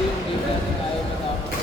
yung game natin ayaw matapos.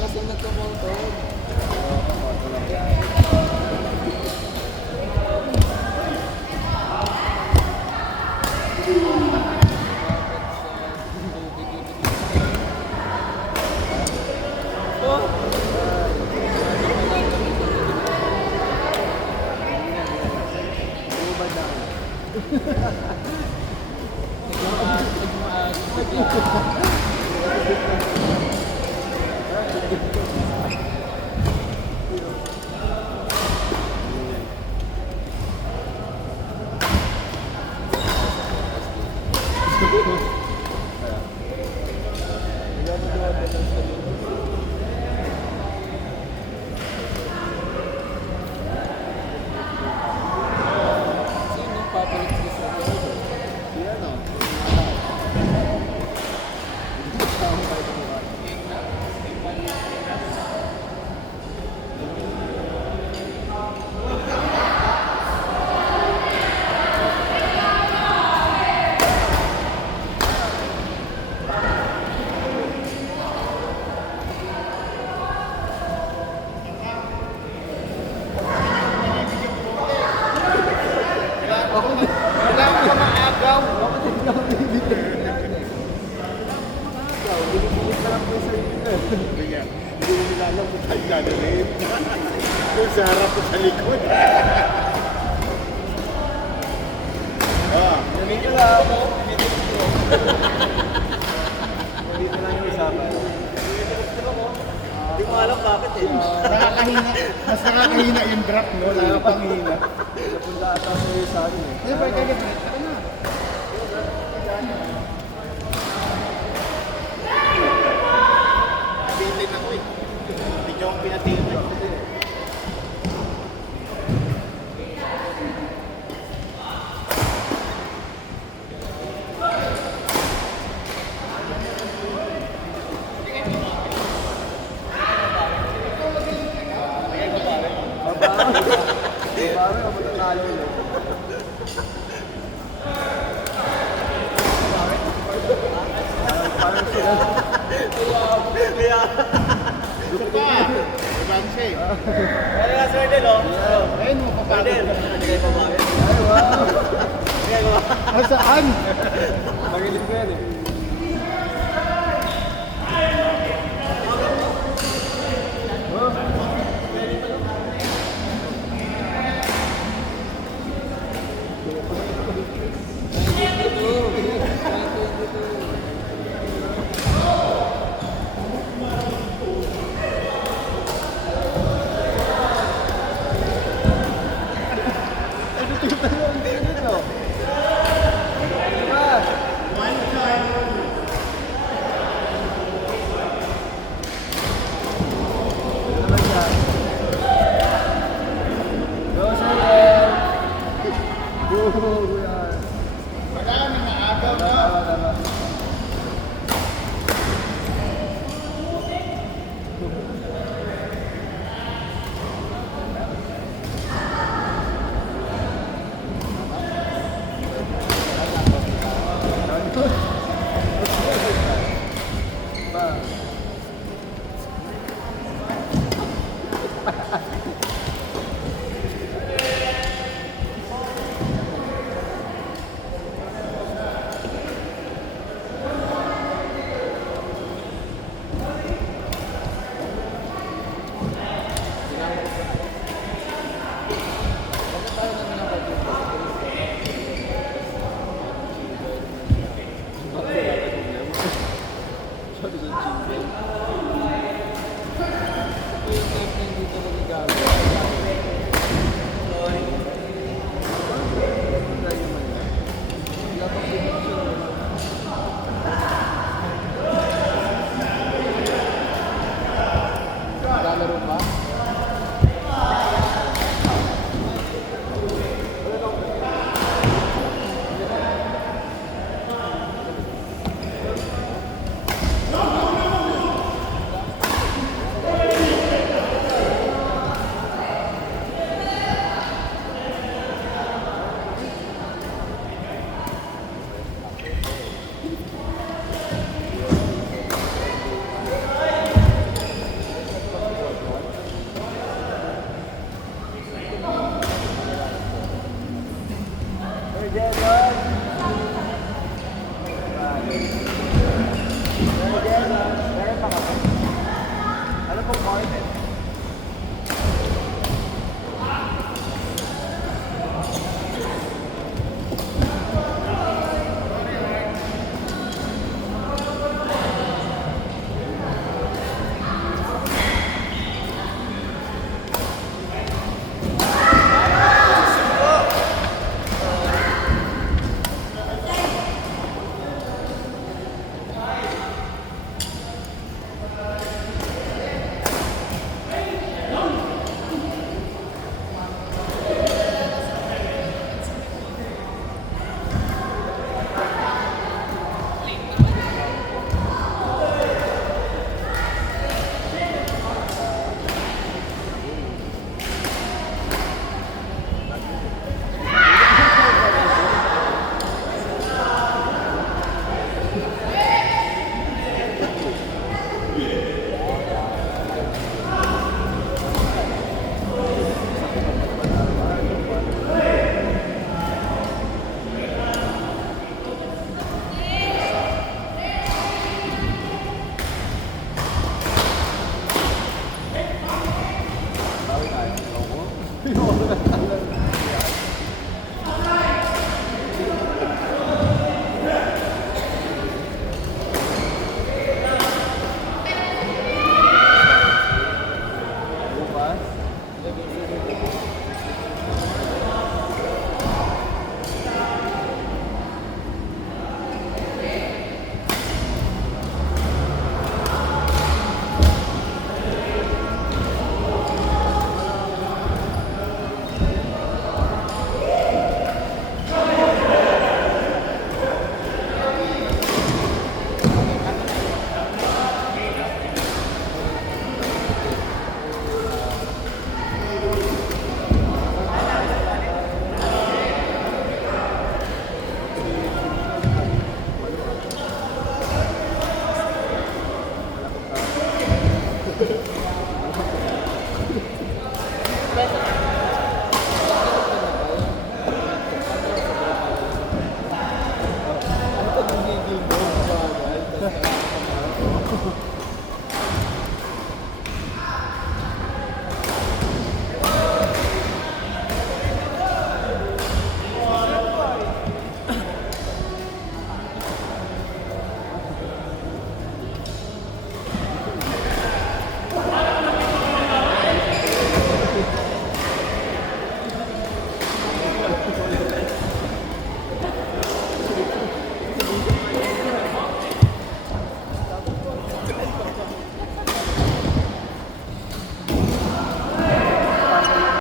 Kasi nagkamontog. Sino papalit ko sa Jordan? Si ano? Kailangan ko maagaw. Binibilit na lang po sa inyo. Hindi mo nila alam kung saan gagawin. Kung sa harap o sa likod. Nandito lang ako. Nandito lang yung usapan. Hindi ko alam bakit eh. Nakakahina. Mas nakakahina yung drop, no? Nakakahina. Napunta ata sa akin eh. Ano ba, kaya na? Pinatid ako eh. Hindi nyo akong pinatid. Parang ako nanalo ulit. Parang sila. Gusto pa. Ibang siya eh. Kaya nga sir Del, oh. Ayun mo, papagod. Del, hindi kayo pabawin. Ay, wow. Hindi kayo pabawin. Ah, saan? Makilig ko yan eh. Marami maagaw na. Jelon. Sir Jelon. Meron pa ka ba? Ano pong point?